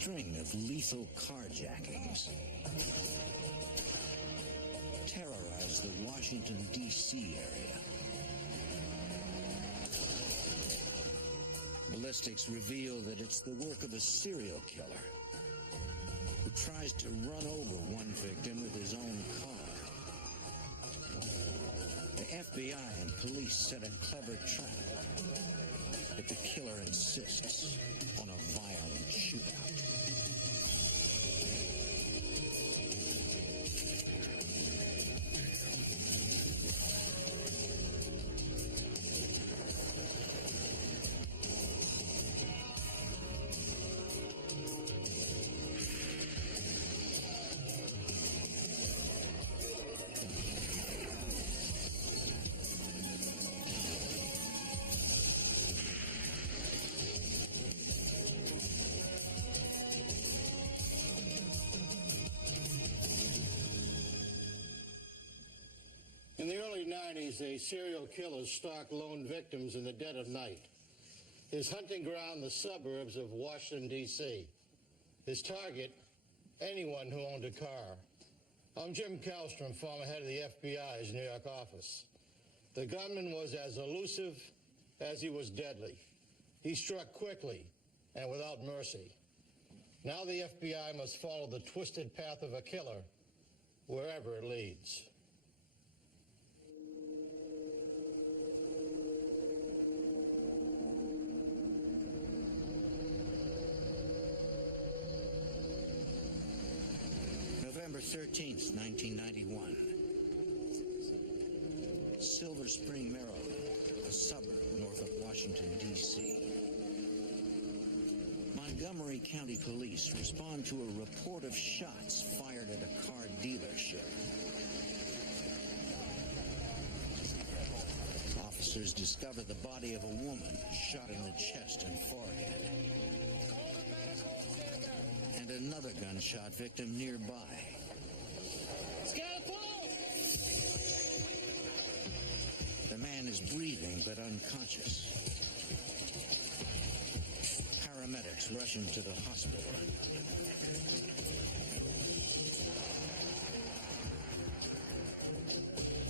string of lethal carjackings terrorized the Washington, D.C. area. Ballistics reveal that it's the work of a serial killer who tries to run over one victim with his own car. The FBI and police set a clever trap, but the killer insists on a violent shootout. In the early 90s, a serial killer stalked lone victims in the dead of night. His hunting ground, the suburbs of Washington, D.C. His target, anyone who owned a car. I'm Jim Kallstrom, former head of the FBI's New York office. The gunman was as elusive as he was deadly. He struck quickly and without mercy. Now the FBI must follow the twisted path of a killer wherever it leads. November 13th, 1991. Silver Spring, Maryland, a suburb north of Washington, D.C. Montgomery County Police respond to a report of shots fired at a car dealership. Officers discover the body of a woman shot in the chest and forehead, and another gunshot victim nearby. The man is breathing but unconscious. Paramedics rush him to the hospital.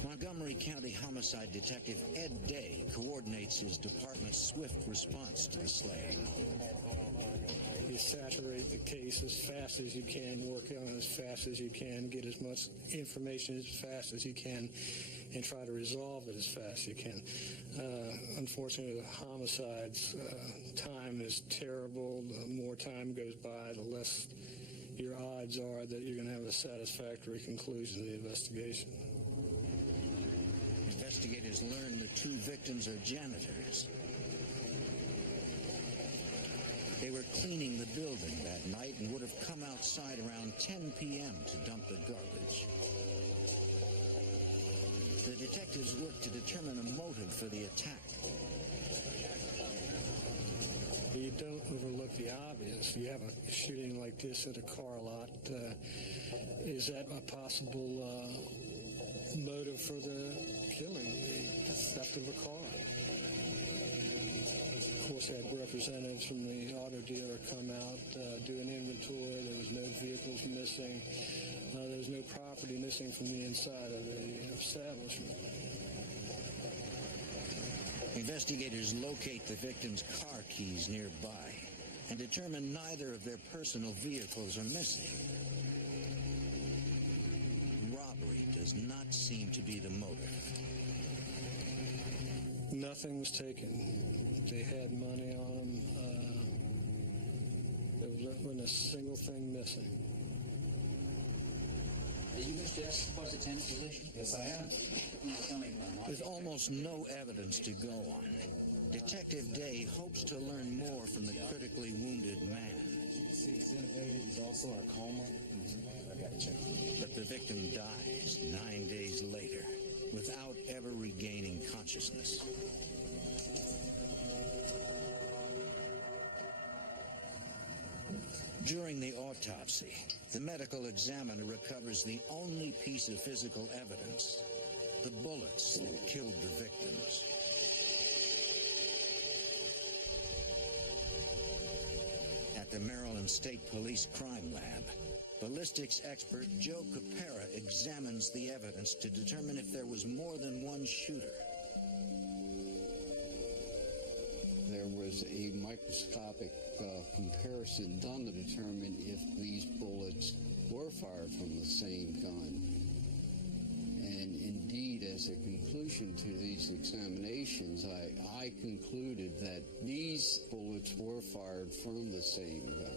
Montgomery County Homicide Detective Ed Day coordinates his department's swift response to the slaying. You saturate the case as fast as you can, work on it as fast as you can, get as much information as fast as you can, and try to resolve it as fast as you can. Unfortunately, the homicides, time is terrible. The more time goes by, the less your odds are that you're going to have a satisfactory conclusion to the investigation. Investigators learn the two victims are janitors. They were cleaning the building that night and would have come outside around 10 p.m. to dump the garbage. The detectives work to determine a motive for the attack. You don't overlook the obvious. You have a shooting like this at a car lot. Is that a possible motive for the killing, the theft of a car? Of course, had representatives from the auto dealer come out, do an inventory. There was no vehicles missing. There was no property missing from the inside of the establishment. Investigators locate the victim's car keys nearby and determine neither of their personal vehicles are missing. Robbery does not seem to be the motive. Nothing was taken. They had money on them. There wasn't a single thing missing. Are you Mr. S. Department position? Yes, I am. Tell me, With almost no evidence to go on, Detective Day hopes to learn more from the critically wounded man. He's also in a coma. I gotta check. But the victim dies 9 days later without ever regaining consciousness. During the autopsy, the medical examiner recovers the only piece of physical evidence, the bullets that killed the victims. At at the Maryland State Police Crime Lab. Ballistics expert Joe Capera examines the evidence to determine if there was more than one shooter. There was a microscopic comparison done to determine if these bullets were fired from the same gun. And indeed, as a conclusion to these examinations, I concluded that these bullets were fired from the same gun.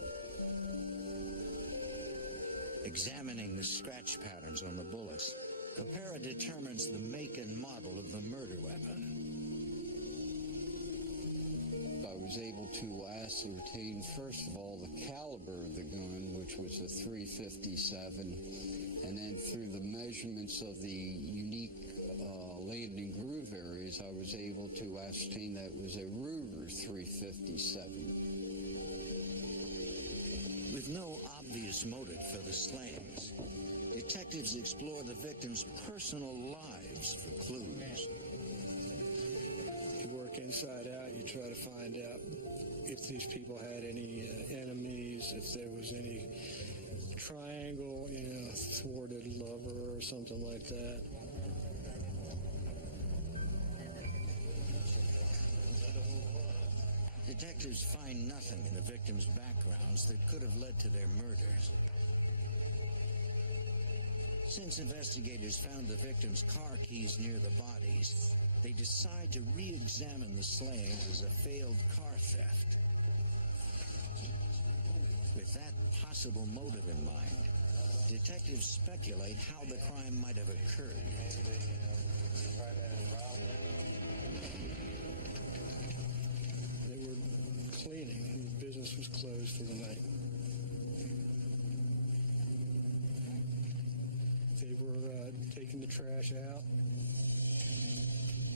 Examining the scratch patterns on the bullets, Capera determines the make and model of the murder weapon. I was able to ascertain, first of all, the caliber of the gun, which was a .357, and then through the measurements of the unique landing groove areas, I was able to ascertain that it was a Ruger .357. With no obvious motive for the slayings, detectives explore the victims' personal lives for clues. You work inside out, you try to find out if these people had any enemies, if there was any triangle, thwarted lover or something like that. Detectives find nothing in the victims' backgrounds that could have led to their murders. Since investigators found the victims' car keys near the bodies, they decide to re-examine the slayings as a failed car theft. With that possible motive in mind, detectives speculate how the crime might have occurred. They were cleaning. The business was closed for the night. They were taking the trash out.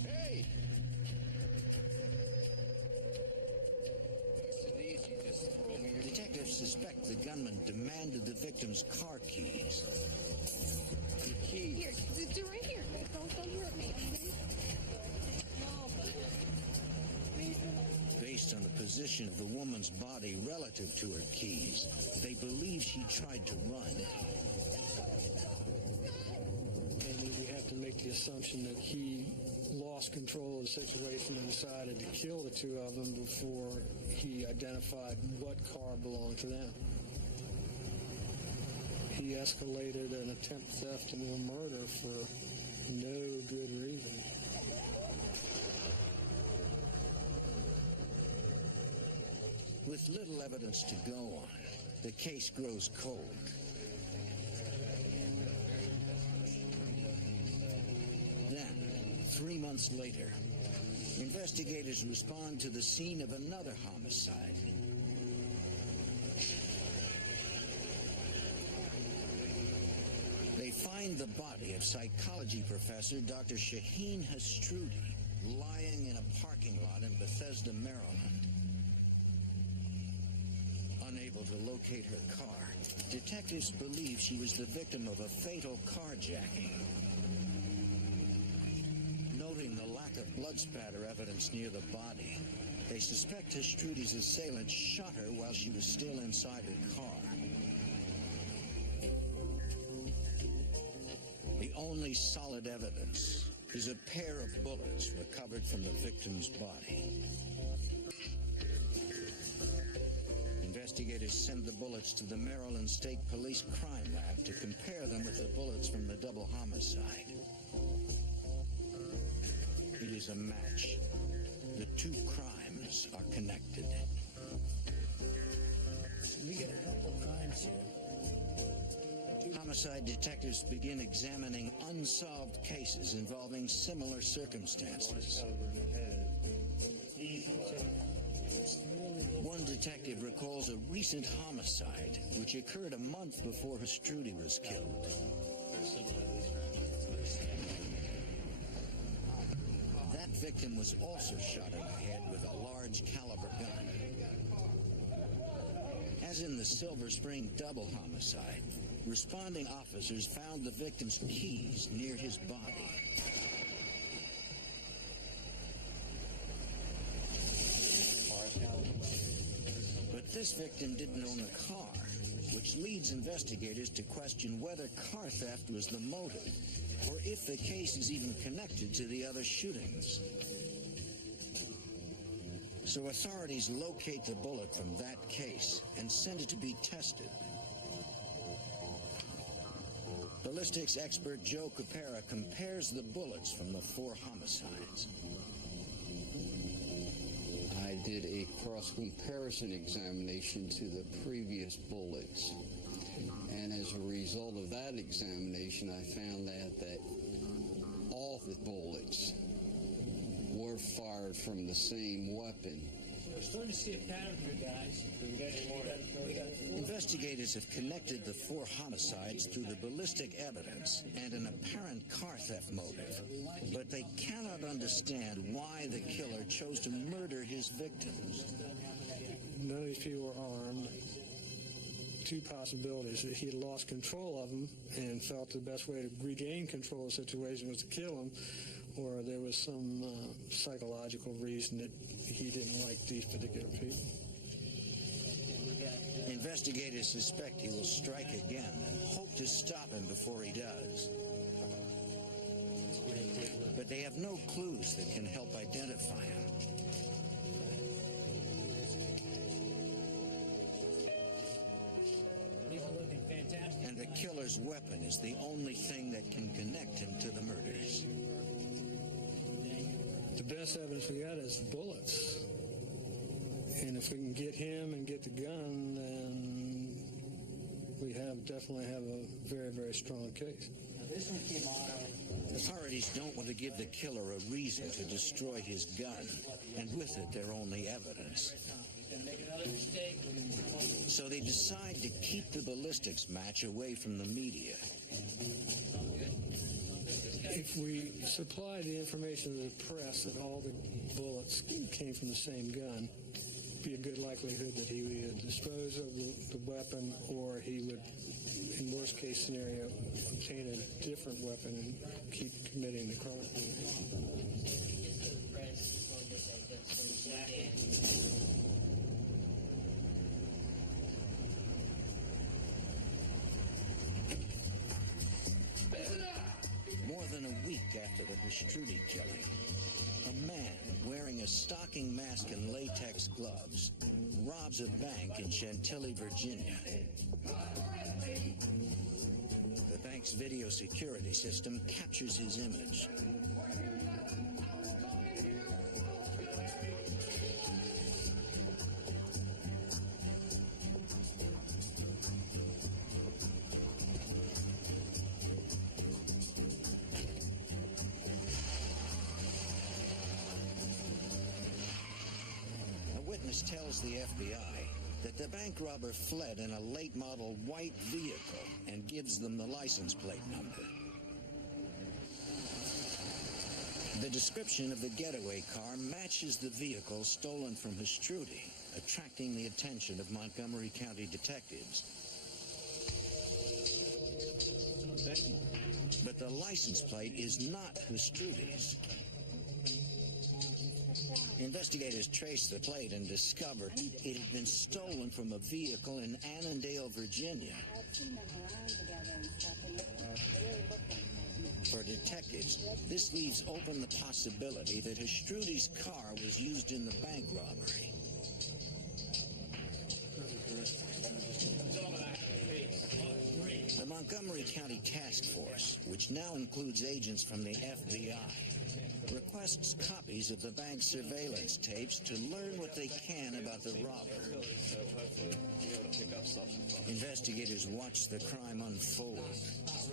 Hey! Detectives suspect the gunman demanded the victim's car keys. Here, they're right here. Don't hurt me. Based on the position of the woman's body relative to her keys, they believe she tried to run. And we have to make the assumption that he lost control of the situation and decided to kill the two of them before he identified what car belonged to them. He escalated an attempt theft into a murder for no good reason. With little evidence to go on, the case grows cold. Then, 3 months later, investigators respond to the scene of another homicide. They find the body of psychology professor Dr. Shaheen Hastrudi lying in a parking lot in Bethesda, Maryland. Unable to locate her car, detectives believe she was the victim of a fatal carjacking. Noting the lack of blood spatter evidence near the body, they suspect Hastrudi's assailant shot her while she was still inside her car. The only solid evidence is a pair of bullets recovered from the victim's body. Investigators send the bullets to the Maryland State Police Crime Lab to compare them with the bullets from the double homicide. It is a match. The two crimes are connected. We get a couple of crimes here. Homicide detectives begin examining unsolved cases involving similar circumstances. One detective recalls a recent homicide which occurred a month before Hastrudi was killed. That victim was also shot in the head with a large caliber gun. As in the Silver Spring double homicide, responding officers found the victim's keys near his body. But But this victim didn't own a car, which leads investigators to question whether car theft was the motive, or if the case is even connected to the other shootings. So authorities locate the bullet from that case and send it to be tested. Ballistics expert Joe Capera compares the bullets from the 4 homicides. I did a cross-comparison examination to the previous bullets. And as a result of that examination, I found that all the bullets were fired from the same weapon. We're starting to see a pattern here, guys. Investigators have connected the 4 homicides through the ballistic evidence and an apparent car theft motive, but they cannot understand why the killer chose to murder his victims. None of these people were armed. 2 possibilities: that he had lost control of them and felt the best way to regain control of the situation was to kill them, or there was some psychological reason that he didn't like these particular people. Investigators suspect he will strike again and hope to stop him before he does. But they have no clues that can help identify him. And the killer's weapon is the only thing that can connect him to the murders. The best evidence we got is bullets. And if we can get him and get the gun, then we definitely have a very, very strong case. This one came on. Authorities don't want to give the killer a reason to destroy his gun, and with it their only evidence. So they decide to keep the ballistics match away from the media. If we supply the information to the press that all the bullets came from the same gun, be a good likelihood that he would either dispose of the weapon, or he would, in worst case scenario, obtain a different weapon and keep committing the crime. More than a week after the Pastruti killing, a man wearing a stocking mask and latex gloves robs a bank in Chantilly, Virginia. The bank's video security system captures his image. Witness tells the FBI that the bank robber fled in a late model white vehicle and gives them the license plate number. The description of the getaway car matches the vehicle stolen from Pastruti, attracting the attention of Montgomery County detectives. But the license plate is not Pastruti's. Investigators traced the plate and discovered it had been stolen from a vehicle in Annandale, Virginia. For detectives, this leaves open the possibility that Pastruti's car was used in the bank robbery. The Montgomery County Task Force, which now includes agents from the FBI, requests copies of the bank's surveillance tapes to learn what they can about the robber. Investigators watch the crime unfold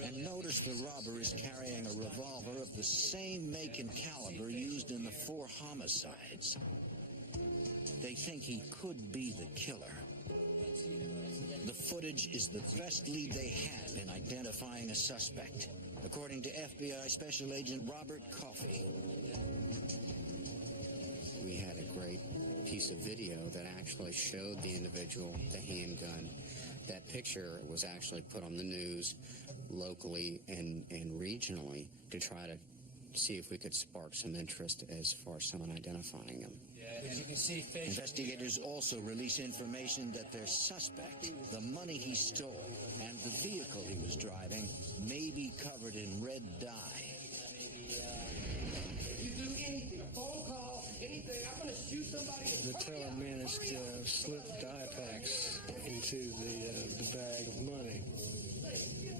and notice the robber is carrying a revolver of the same make and caliber used in the 4 homicides. They think he could be the killer. The footage is the best lead they have in identifying a suspect, according to FBI Special Agent Robert Coffey. We had a great piece of video that actually showed the individual, the handgun. That picture was actually put on the news locally and regionally to try to see if we could spark some interest as far as someone identifying him. As you can see, facial. Investigators also release information that their suspect, the money he stole, and the vehicle he was driving may be covered in red dye. You do anything, a phone call, anything, I'm going to shoot somebody. The teller managed to slip dye packs into the bag of money.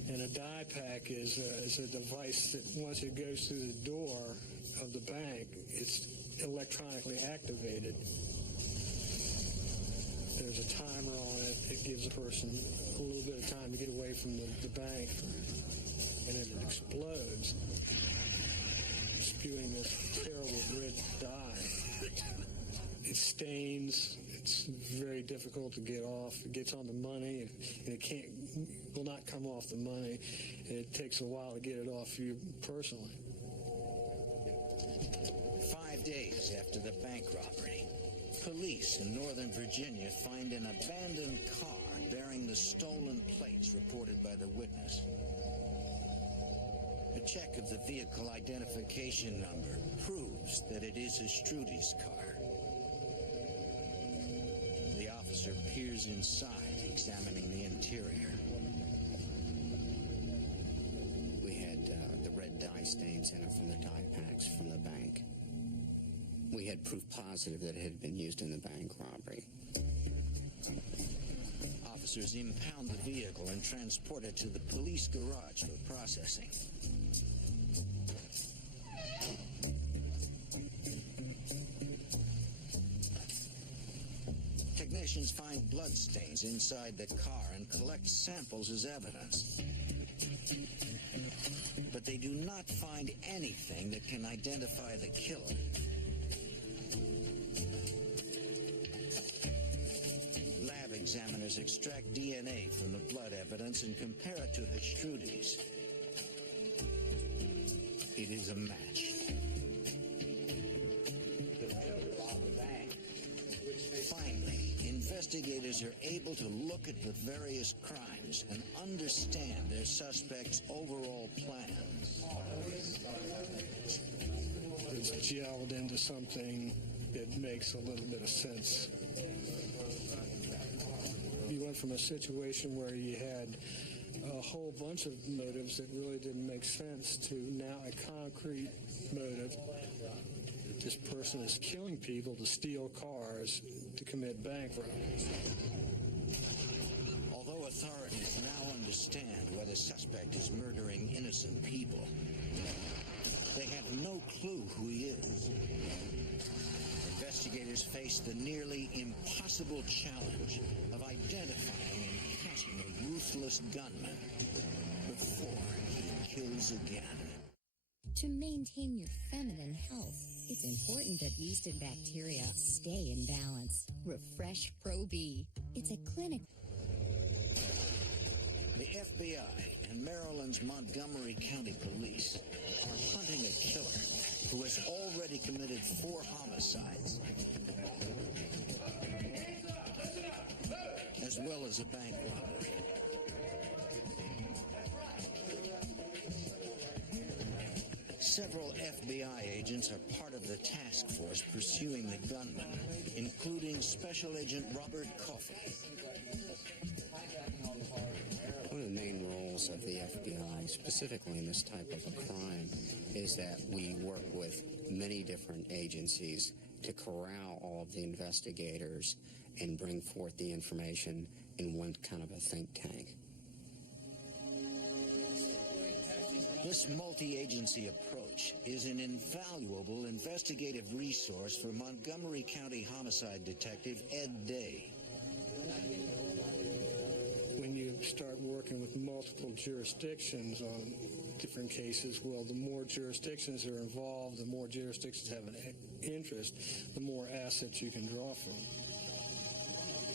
And a dye pack is a device that once it goes through the door of the bank, it's electronically activated. There's a timer on it. It gives a person a little bit of time to get away from the bank, and then it explodes, spewing this terrible red dye. It stains. It's very difficult to get off. It gets on the money, and it will not come off the money. And it takes a while to get it off you personally. 5 days after the bank robbery, police in Northern Virginia find an abandoned car bearing the stolen plates reported by the witness. A check of the vehicle identification number proves that it is Strudy's car. The officer peers inside, examining the interior. We had the red dye stains in it from the dye packs from the bank. We had proof positive that it had been used in the bank robbery. Officers impound the vehicle and transport it to the police garage for processing. Technicians find bloodstains inside the car and collect samples as evidence. But they do not find anything that can identify the killer. Lab examiners extract DNA from the blood evidence and compare it to Strudy's. It is a match. Finally, investigators are able to look at the various crimes and understand their suspect's overall plan. It's gelled into something that makes a little bit of sense. You went from a situation where you had a whole bunch of motives that really didn't make sense to now a concrete motive. This person is killing people to steal cars to commit bank robberies. Although authorities now understand why the suspect is murdering innocent people, they have no clue who he is. Investigators face the nearly impossible challenge of identifying and catching a ruthless gunman before he kills again. To maintain your feminine health, it's important that yeast and bacteria stay in balance. Refresh Pro B. It's a clinic. The FBI and Maryland's Montgomery County Police are hunting a killer who has already committed 4 homicides, as well as a bank robbery. Several FBI agents are part of the task force pursuing the gunman, including Special Agent Robert Coffey. One of the main roles of the FBI, specifically in this type of a crime, is that we work with many different agencies to corral all of the investigators and bring forth the information in one kind of a think tank. This multi-agency approach is an invaluable investigative resource for Montgomery County homicide detective Ed Day. When you start working with multiple jurisdictions on different cases, well, the more jurisdictions are involved, the more jurisdictions have an interest, the more assets you can draw from.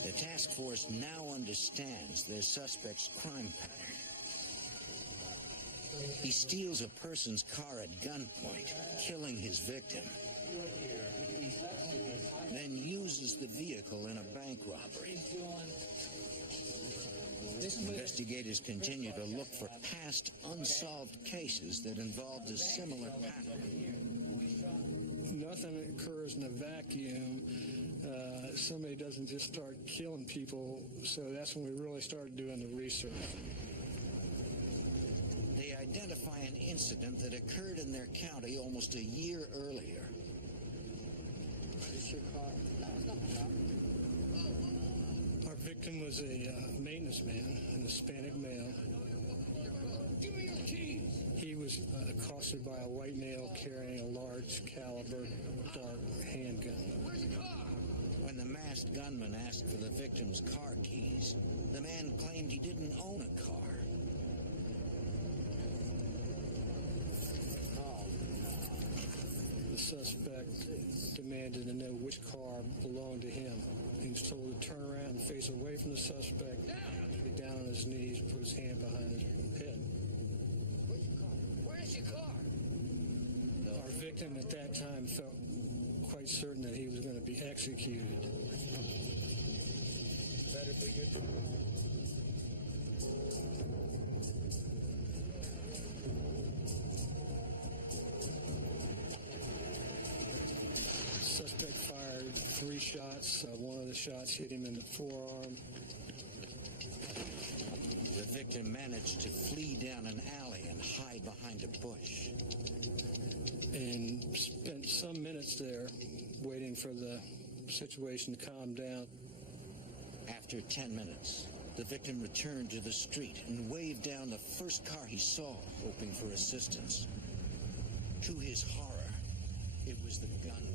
The task force now understands their suspect's crime pattern. He steals a person's car at gunpoint, killing his victim, then uses the vehicle in a bank robbery. Investigators continue to look for past unsolved cases that involved a similar pattern. nothing occurs in a vacuum. Somebody doesn't just start killing people, so that's when we really started doing the research. They identify an incident that occurred in their county almost a year earlier. Is this your car? No, it's not my car. Our victim was a maintenance man, an Hispanic male. Give me your keys. He was accosted by a white male carrying a large caliber dark handgun. Where's your car? When the masked gunman asked for the victim's car keys, the man claimed he didn't own a car. The suspect demanded to know which car belonged to him. He was told to turn around and face away from the suspect, get down on his knees, put his hand behind his head. Where's your car? Where's your car? Our victim at that time felt quite certain that he was going to be executed. Better be your Suspect fired 3 shots. One of the shots hit him in the forearm. The victim managed to flee down an alley and hide behind a bush. And spent some minutes there waiting for the situation to calm down. After 10 minutes, the victim returned to the street and waved down the first car he saw, hoping for assistance. To his horror, it was the gunman.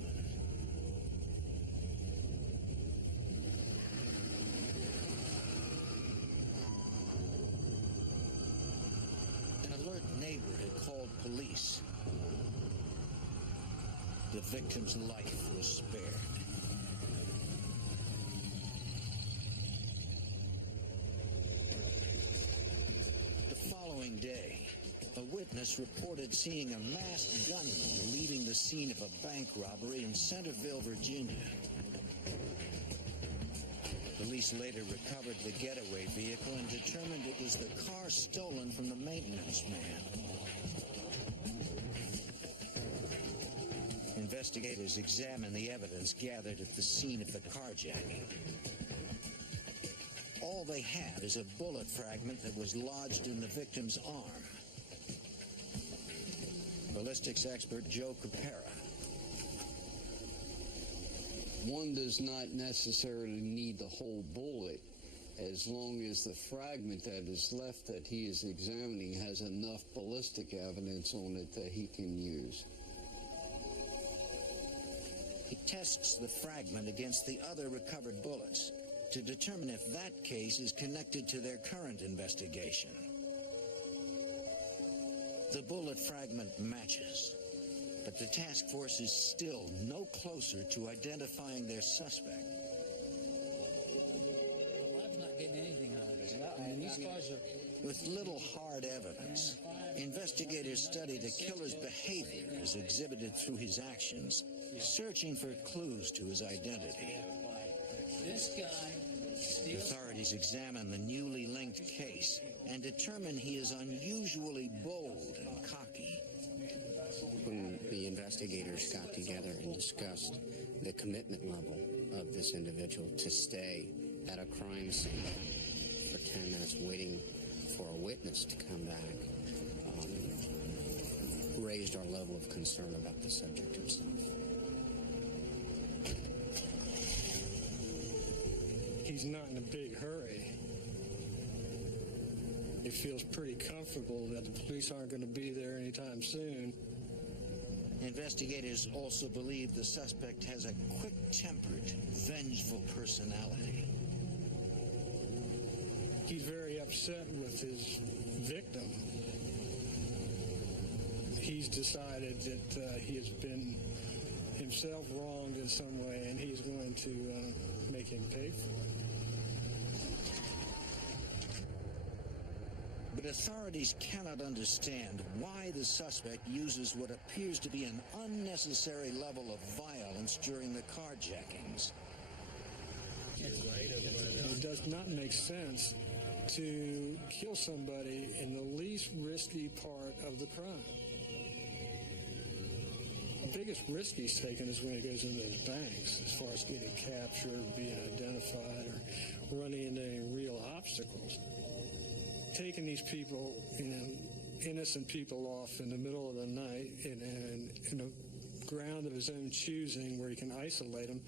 An alert neighbor had called police. The victim's life was spared. The following day, a witness reported seeing a masked gunman leaving the scene of a bank robbery in Centerville, Virginia. Police later recovered the getaway vehicle and determined it was the car stolen from the maintenance man. Investigators examined the evidence gathered at the scene of the carjacking. All they have is a bullet fragment that was lodged in the victim's arm. Ballistics expert Joe Capera. One does not necessarily need the whole bullet as long as the fragment that is left that he is examining has enough ballistic evidence on it that he can use. He tests the fragment against the other recovered bullets to determine if that case is connected to their current investigation. The bullet fragment matches, but the task force is still no closer to identifying their suspect. The lab's not getting anything out of this. I mean, these cars are... With little hard evidence, investigators study the killer's behavior as exhibited through his actions, searching for clues to his identity. This guy... Authorities examine the newly linked case and determine he is unusually bold and cocky. When the investigators got together and discussed the commitment level of this individual to stay at a crime scene for 10 minutes waiting for a witness to come back, raised our level of concern about the subject himself. He's not in a big hurry. He feels pretty comfortable that the police aren't going to be there anytime soon. Investigators also believe the suspect has a quick-tempered, vengeful personality. He's very upset with his victim. He's decided that he has been himself wronged in some way, and he's going to make him pay for it. But authorities cannot understand why the suspect uses what appears to be an unnecessary level of violence during the carjackings. It does not make sense to kill somebody in the least risky part of the crime. biggest risk he's taken is when he goes into those banks, as far as getting captured, being identified, or running into any real obstacles. Taking these people, innocent people off in the middle of the night in a ground of his own choosing where he can isolate them.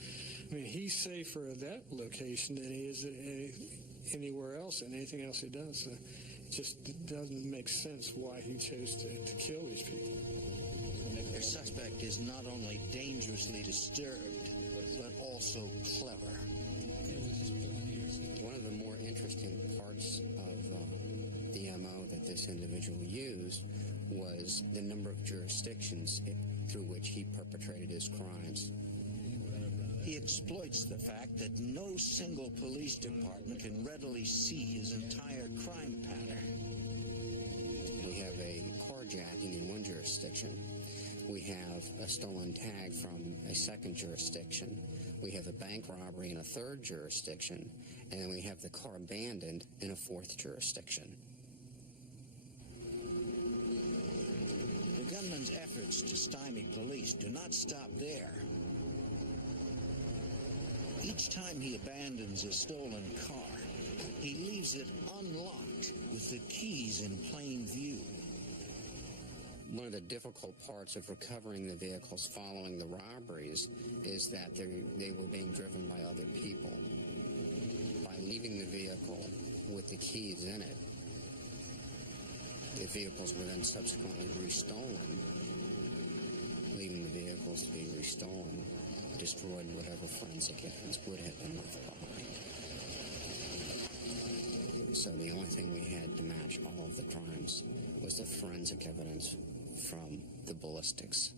I mean, he's safer at that location than he is at anywhere else and anything else he does. So it just doesn't make sense why he chose to kill these people. Their suspect is not only dangerously disturbed, but also clever. One of the more interesting parts of the MO that this individual used was the number of jurisdictions through which he perpetrated his crimes. He exploits the fact that no single police department can readily see his entire crime pattern. We have a carjacking in one jurisdiction. We have a stolen tag from a second jurisdiction. We have a bank robbery in a third jurisdiction. And then we have the car abandoned in a fourth jurisdiction. The gunman's efforts to stymie police do not stop there. Each time he abandons a stolen car, he leaves it unlocked with the keys in plain view. One of the difficult parts of recovering the vehicles following the robberies is that they were being driven by other people. By leaving the vehicle with the keys in it, the vehicles were then subsequently restolen. Leaving the vehicles to be restolen destroyed whatever forensic evidence would have been left behind. So the only thing we had to match all of the crimes was the forensic evidence from the ballistics.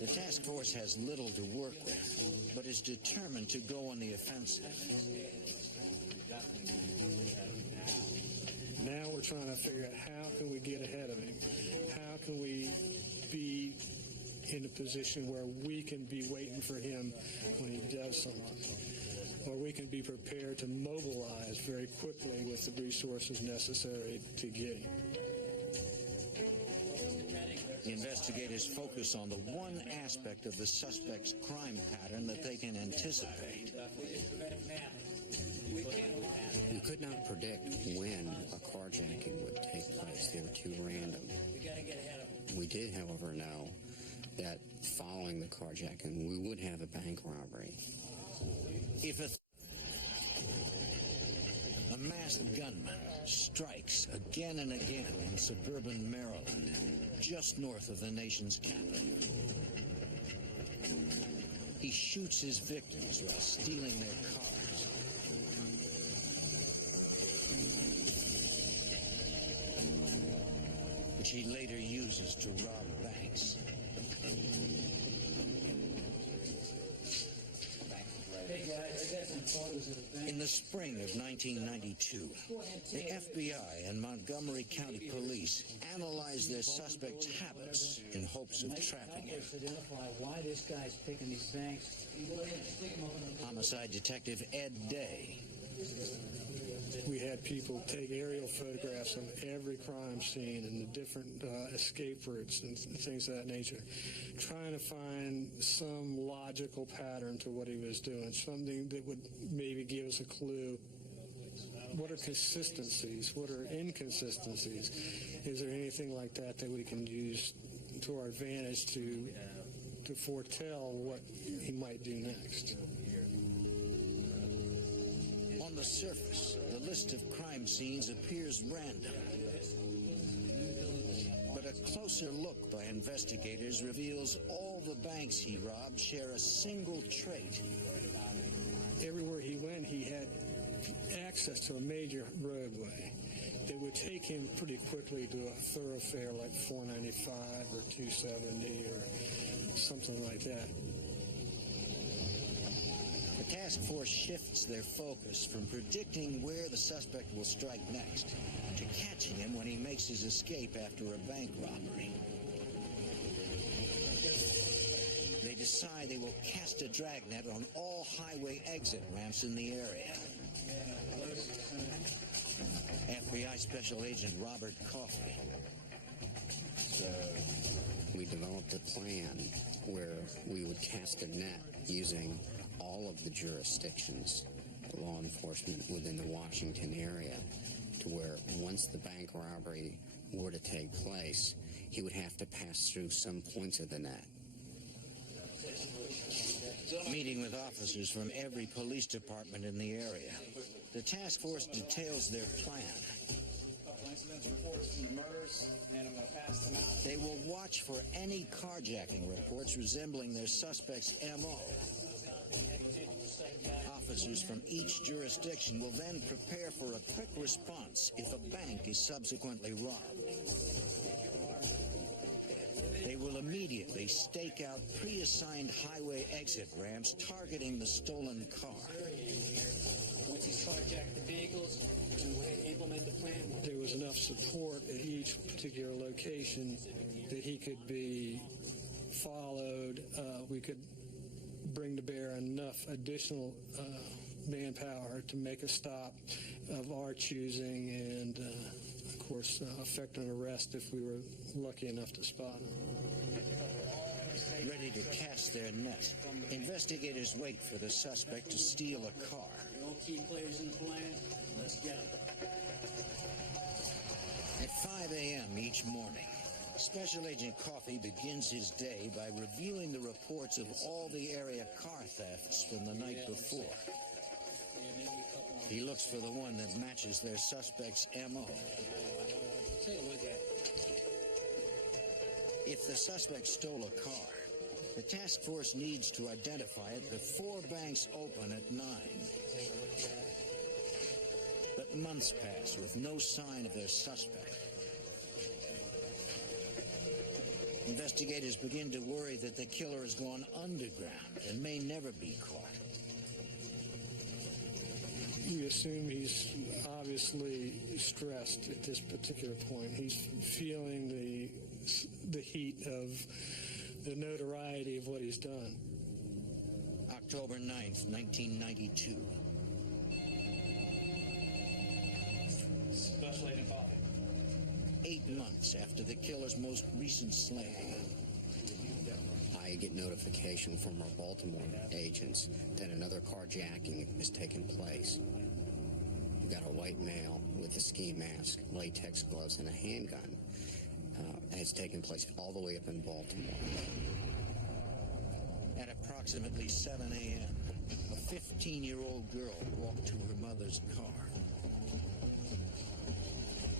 The task force has little to work with, but is determined to go on the offensive. Now we're trying to figure out how can we get ahead of him? How can we be in a position where we can be waiting for him when he does something? Or we can be prepared to mobilize very quickly with the resources necessary to get him. The investigators focus on the one aspect of the suspect's crime pattern that they can anticipate. We could not predict when a carjacking would take place. They were too random. We did, however, know that following the carjacking, we would have a bank robbery. If a masked gunman strikes again and again in suburban Maryland, just north of the nation's capital, he shoots his victims while stealing their cars. Which he later uses to rob banks. In the spring of 1992, the FBI and Montgomery County Police analyzed their suspect's habits in hopes of trapping him. Identify why this guy's picking these banks. Homicide Detective Ed Day. We had people take aerial photographs of every crime scene and the different escape routes and things of that nature, trying to find some logical pattern to what he was doing, something that would maybe give us a clue. What are consistencies? What are inconsistencies? Is there anything like that that we can use to our advantage to foretell what he might do next? On the surface, the list of crime scenes appears random. But a closer look by investigators reveals all the banks he robbed share a single trait. Everywhere he went, he had access to a major roadway that would take him pretty quickly to a thoroughfare like 495 or 270 or something like that. The task force shifts their focus from predicting where the suspect will strike next to catching him when he makes his escape after a bank robbery. They decide they will cast a dragnet on all highway exit ramps in the area. FBI Special Agent Robert Coffey we developed a plan where we would cast a net using all of the jurisdictions, law enforcement within the Washington area, to where once the bank robbery were to take place, he would have to pass through some points of the net. Meeting with officers from every police department in the area, the task force details their plan. They will watch for any carjacking reports resembling their suspect's M.O. Officers from each jurisdiction will then prepare for a quick response if a bank is subsequently robbed. They will immediately stake out pre-assigned highway exit ramps targeting the stolen car. Once he's carjacked the vehicles, we will implement the plan. There was enough support at each particular location that he could be followed. We could bring to bear enough additional manpower to make a stop of our choosing and, of course, effect an arrest if we were lucky enough to spot him. Ready to cast their net, investigators wait for the suspect to steal a car. All key players in the plan, let's get them. At 5 a.m. each morning, Special Agent Coffey begins his day by reviewing the reports of all the area car thefts from the night before. He looks for the one that matches their suspect's M.O. Take a look at it. If the suspect stole a car, the task force needs to identify it before banks open at 9. But months pass with no sign of their suspect. Investigators begin to worry that the killer has gone underground and may never be caught. We assume he's obviously stressed at this particular point. He's feeling the heat of the notoriety of what he's done. October 9th, 1992. Special Agent Coffey. 8 months after the killer's most recent slaying. I get notification from our Baltimore agents that another carjacking has taken place. We've got a white male with a ski mask, latex gloves, and a handgun. Has taken place all the way up in Baltimore. At approximately 7 a.m., a 15-year-old girl walked to her mother's car.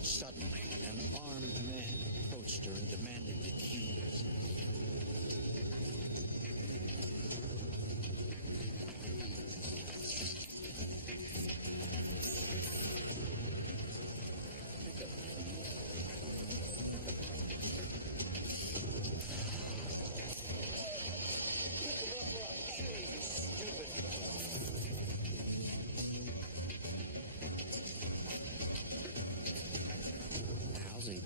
Suddenly, an armed man approached her and demanded the keys.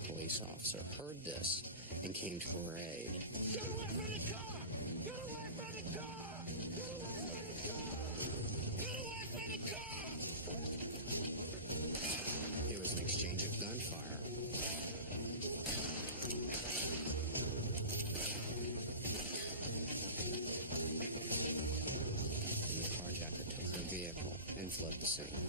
Police officer heard this and came to her aid. Get away from the car! Get away from the car! Get away from the car! Get away from the car! There was an exchange of gunfire. And the carjacker took her vehicle and fled the scene.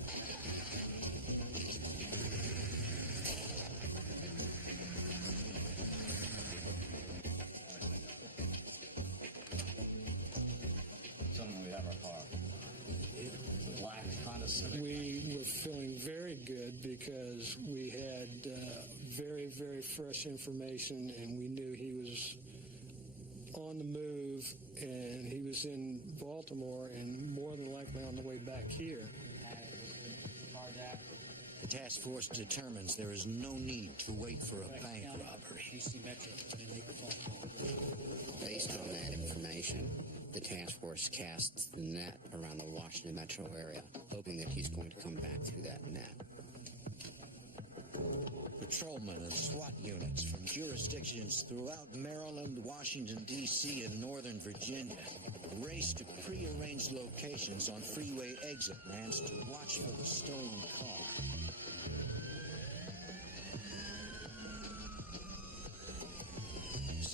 We were feeling very good because we had very, very fresh information, and we knew he was on the move, and he was in Baltimore and more than likely on the way back here. The task force determines there is no need to wait for a bank robbery. Based on that information, the task force casts the net around the Washington metro area, hoping that he's going to come back through that net. Patrolmen and SWAT units from jurisdictions throughout Maryland, Washington, D.C., and Northern Virginia race to prearranged locations on freeway exit ramps to watch for the stolen car.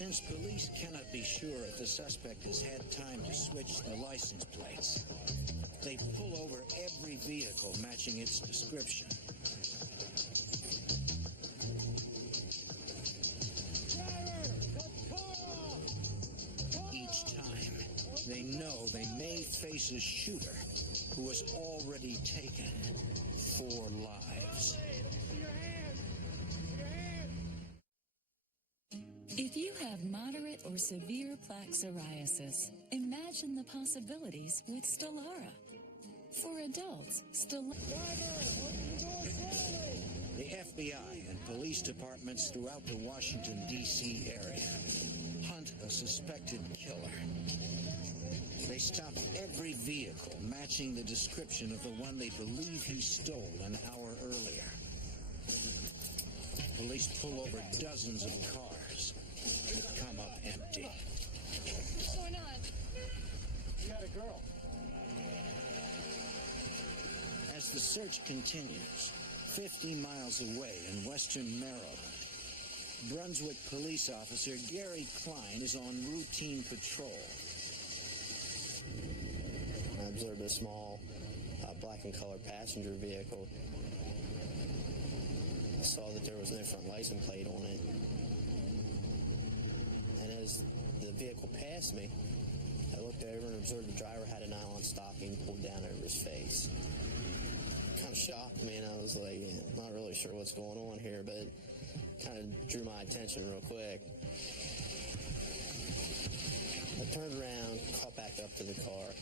Since police cannot be sure if the suspect has had time to switch the license plates, they pull over every vehicle matching its description. Each time, they know they may face a shooter who has already taken 4 lives. If you have moderate or severe plaque psoriasis, imagine the possibilities with Stelara. For adults, Stelara. The FBI and police departments throughout the Washington, D.C. area hunt a suspected killer. They stop every vehicle matching the description of the one they believe he stole an hour earlier. Police pull over dozens of cars that come up empty. What's going on? You got a girl. As the search continues, 50 miles away in western Maryland, Brunswick police officer Gary Klein is on routine patrol. I observed a small black and colored passenger vehicle. I saw that there was no front license plate on it. And as the vehicle passed me, I looked over and observed the driver had a nylon stocking pulled down over his face. It kind of shocked me, and I was like, not really sure what's going on here, but it kind of drew my attention real quick. I turned around, caught back up to the car,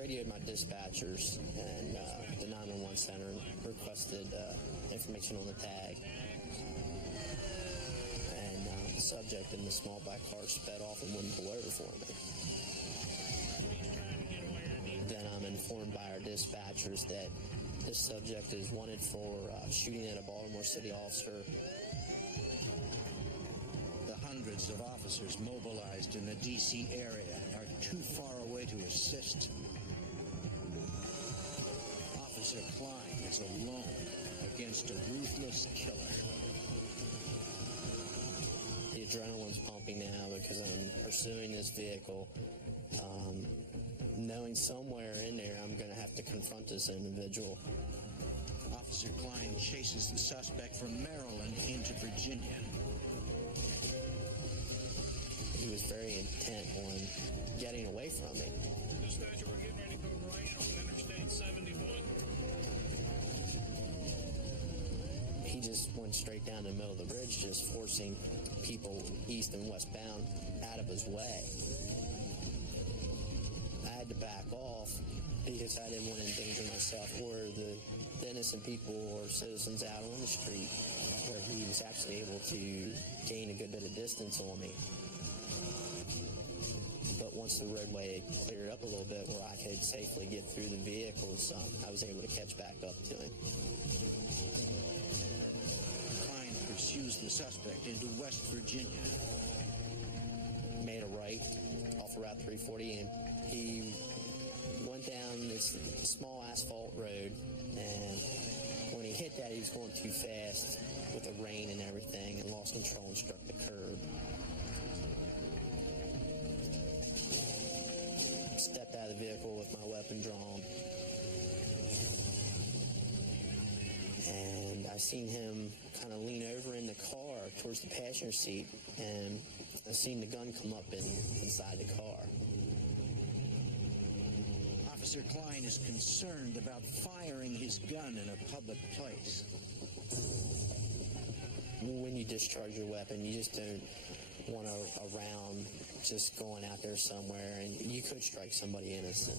radioed my dispatchers and the 911 center and requested information on the tag. And the subject in the small black car sped off and wouldn't pull over for me. Then I'm informed by our dispatchers that this subject is wanted for shooting at a Baltimore City officer. The hundreds of officers mobilized in the D.C. area are too far away to assist. Officer Klein is alone against a ruthless killer. The adrenaline's pumping now because I'm pursuing this vehicle, knowing somewhere in there I'm going to have to confront this individual. Officer Klein chases the suspect from Maryland into Virginia. He was very intent on getting away from me. Dispatcher, we're getting ready to go right on Interstate 71. He just went straight down the middle of the bridge, just forcing people east and westbound out of his way. I had to back off because I didn't want to endanger myself or the innocent people or citizens out on the street, where he was actually able to gain a good bit of distance on me. But once the roadway cleared up a little bit where I could safely get through the vehicles, I was able to catch back up to him. Klein pursues the suspect into West Virginia. Made a right off of Route 340, and he went down this small asphalt road, and when he hit that, he was going too fast with the rain and everything and lost control and struck the curb. Stepped out of the vehicle with my weapon drawn, and I seen him kind of lean over in the car towards the passenger seat, and I seen the gun come up inside the car. Officer Klein is concerned about firing his gun in a public place. When you discharge your weapon, you just don't want a round just going out there somewhere, and you could strike somebody innocent.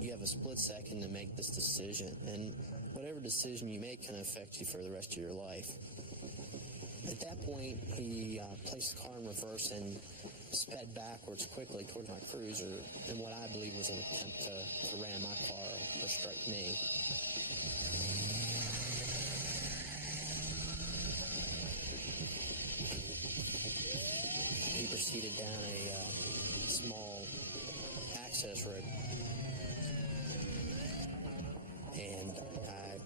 You have a split second to make this decision, and whatever decision you make can affect you for the rest of your life. At that point, he placed the car in reverse and sped backwards quickly towards my cruiser in what I believe was an attempt to ram my car or strike me. He proceeded down a small access road, and I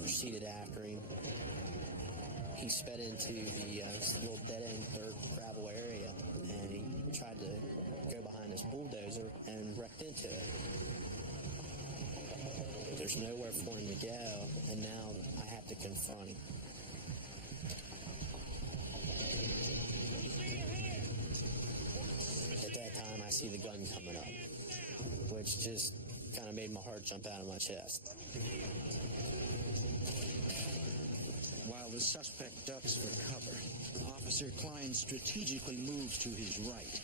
proceeded after him. he sped into the little dead-end dirt gravel area, and he tried to go behind this bulldozer and wrecked into it. There's nowhere for him to go, and now I have to confront him. At that time, I see the gun coming up, which just kind of made my heart jump out of my chest. While the suspect ducks for cover, Officer Klein strategically moves to his right.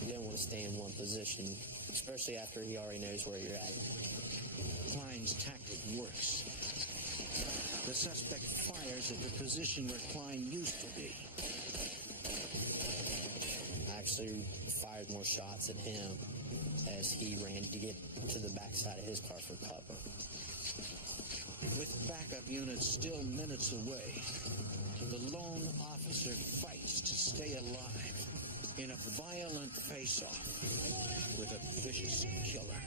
You don't want to stay in one position, especially after he already knows where you're at. Klein's tactic works. The suspect fires at the position where Klein used to be. I actually fired more shots at him as he ran to get to the backside of his car for cover. With backup units still minutes away, the lone officer fights to stay alive in a violent face-off with a vicious killer.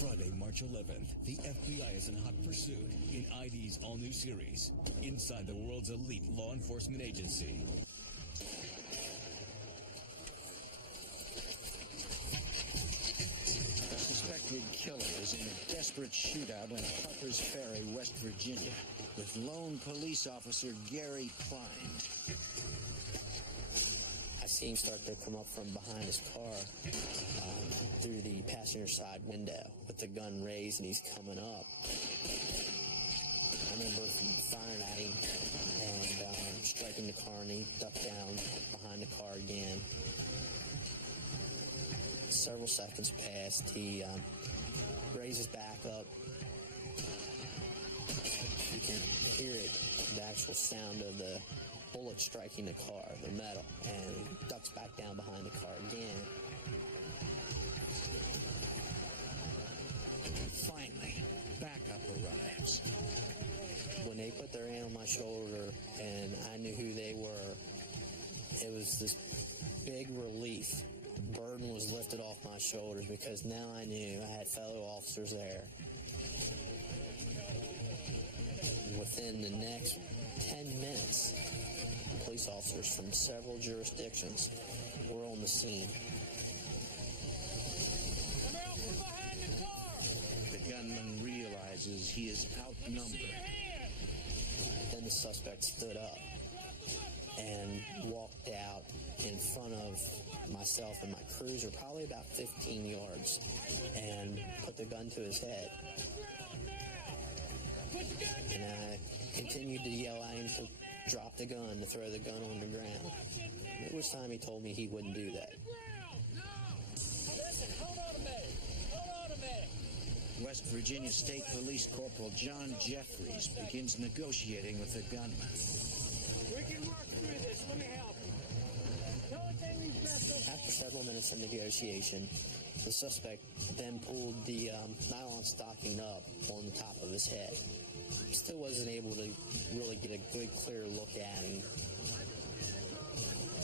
Friday, March 11th, the FBI is in hot pursuit in ID's all-new series, Inside the World's Elite Law Enforcement Agency. The suspected killer is in a desperate shootout in Harper's Ferry, West Virginia, with lone police officer Gary Klein. I see him start to come up from behind his car through the passenger side window with the gun raised, and he's coming up. I remember firing at him and striking the car, and he ducked down behind the car again. Several seconds passed. He raises back up. You can hear it, the actual sound of the bullet striking the car, the metal, and he ducks back down behind the car again. Finally, backup arrives. When they put their hand on my shoulder and I knew who they were, it was this big relief. The burden was lifted off my shoulders because now I knew I had fellow officers there. Within the next 10 minutes, police officers from several jurisdictions were on the scene. Come out from behind the car! The gunman realizes he is outnumbered. Then the suspect stood up and walked out in front of myself and my cruiser, probably about 15 yards, and put the gun to his head. And I continued to yell at him to drop the gun, to throw the gun on the ground. At which time he told me he wouldn't do that. Listen, hold on a minute. Hold on a minute. West Virginia State Police Corporal John Jeffries begins negotiating with the gunman. We can work through this. Let me help. The only thing we've left so far. After several minutes of negotiation, the suspect then pulled the nylon stocking up on the top of his head. Still wasn't able to really get a good, clear look at him.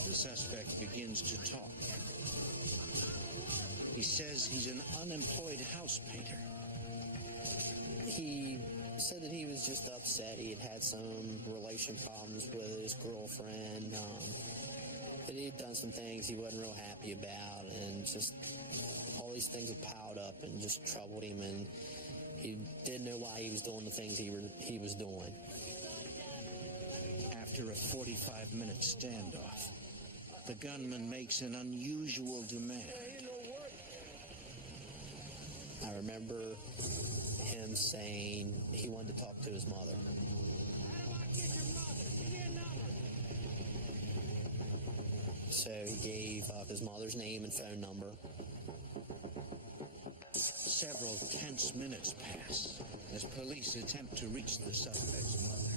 The suspect begins to talk. He says he's an unemployed house painter. He said that he was just upset. He had some relation problems with his girlfriend. That he had done some things he wasn't real happy about, and just all these things had piled up and just troubled him, and he didn't know why he was doing the things he was doing. After a 45-minute standoff, the gunman makes an unusual demand. I remember him saying he wanted to talk to his mother. So he gave his mother's name and phone number. Several tense minutes pass as police attempt to reach the suspect's mother.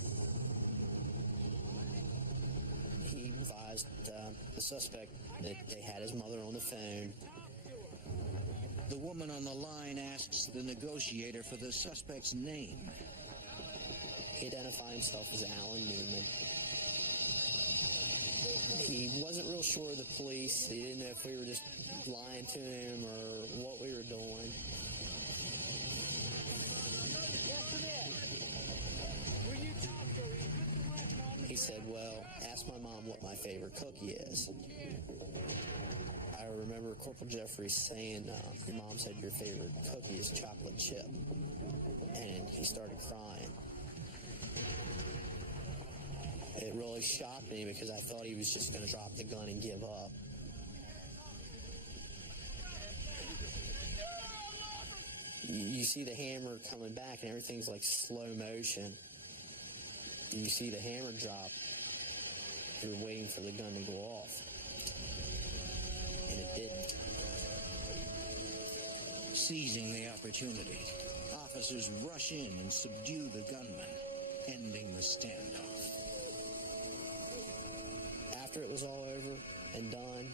He advised the suspect that they had his mother on the phone. The woman on the line asks the negotiator for the suspect's name. He identified himself as Alan Newman. He wasn't real sure of the police. He didn't know if we were just lying to him or what we were doing. He said, well, ask my mom what my favorite cookie is. I remember Corporal Jeffrey saying, your mom said your favorite cookie is chocolate chip. And he started crying. It really shocked me because I thought he was just going to drop the gun and give up. You see the hammer coming back and everything's like slow motion. You see the hammer drop. You're waiting for the gun to go off. And it didn't. Seizing the opportunity, officers rush in and subdue the gunman, ending the standoff. After it was all over and done,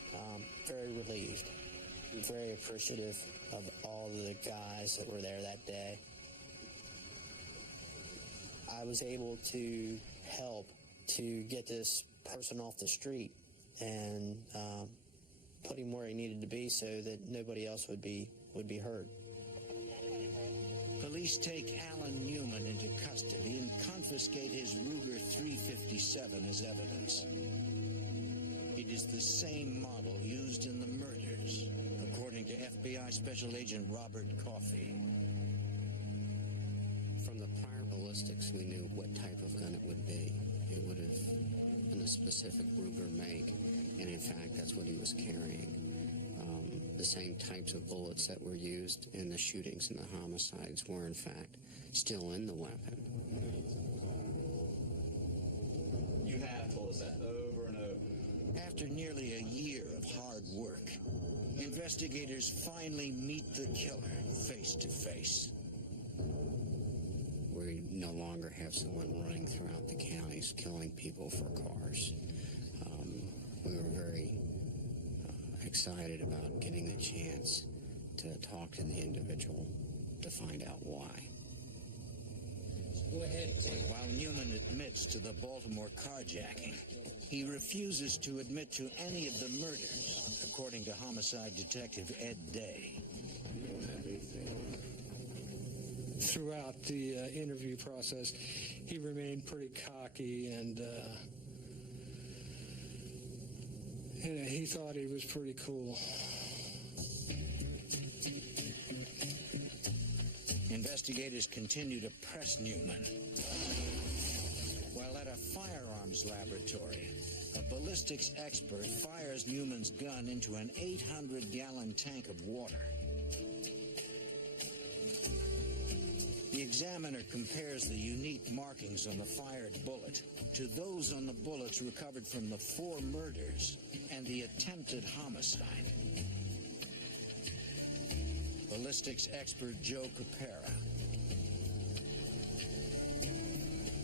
very relieved. Very appreciative of all the guys that were there that day. I was able to help to get this person off the street and put him where he needed to be so that nobody else would be hurt. Police take Alan Newman into custody and confiscate his Ruger 357 as evidence. It is the same model used in the murders, according to FBI Special Agent Robert Coffey. From the prior ballistics, we knew what type of gun it would be. It would have been a specific Ruger make, and in fact, that's what he was carrying. The same types of bullets that were used in the shootings and the homicides were, in fact, still in the weapon. You have told us that over and over. After nearly a year of hard work, investigators finally meet the killer face to face. We no longer have someone running throughout the counties killing people for cars. We were very excited about getting the chance to talk to the individual to find out why. Go ahead, While Newman admits to the Baltimore carjacking, he refuses to admit to any of the murders, according to homicide detective Ed Day. Throughout the interview process, he remained pretty cocky and he thought he was pretty cool. Investigators continue to press Newman. While at a firearms laboratory, a ballistics expert fires Newman's gun into an 800-gallon tank of water. The examiner compares the unique markings on the fired bullet to those on the bullets recovered from the 4 murders and the attempted homicide. Ballistics expert Joe Capera.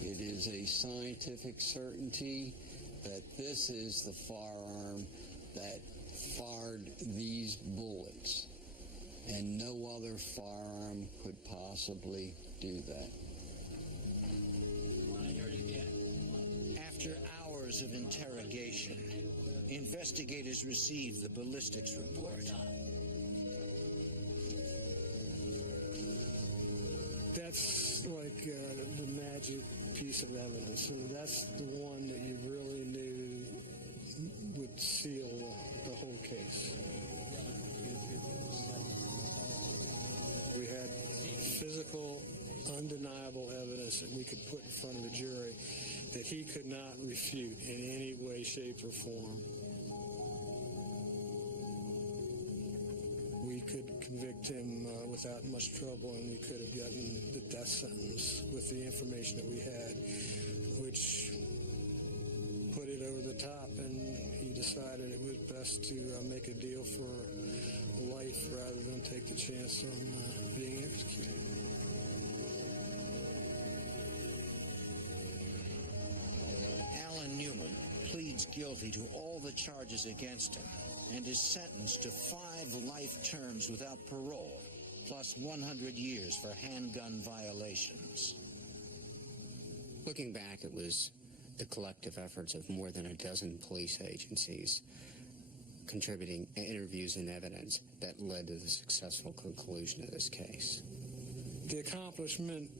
It is a scientific certainty that this is the firearm that fired these bullets, and no other firearm could possibly do that. After hours of interrogation, investigators receive the ballistics report. That's like the magic piece of evidence. And that's the one that you really knew would seal the whole case. We had physical, undeniable evidence that we could put in front of the jury that he could not refute in any way, shape, or form. We could convict him without much trouble, and we could have gotten the death sentence with the information that we had, which put it over the top, and he decided it was best to make a deal for life rather than take the chance on being executed. Alan Newman pleads guilty to all the charges against him and is sentenced to 5 life terms without parole, plus 100 years for handgun violations. Looking back, it was the collective efforts of more than a dozen police agencies contributing interviews and evidence that led to the successful conclusion of this case. The accomplishment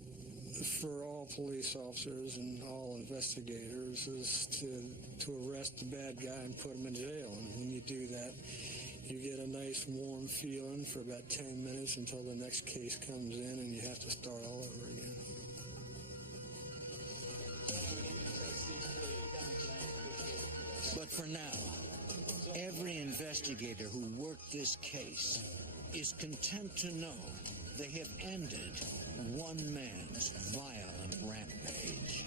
for all police officers and all investigators is to arrest the bad guy and put him in jail. And when you do that, you get a nice warm feeling for about 10 minutes until the next case comes in and you have to start all over again. But for now, every investigator who worked this case is content to know they have ended one man's violent rampage.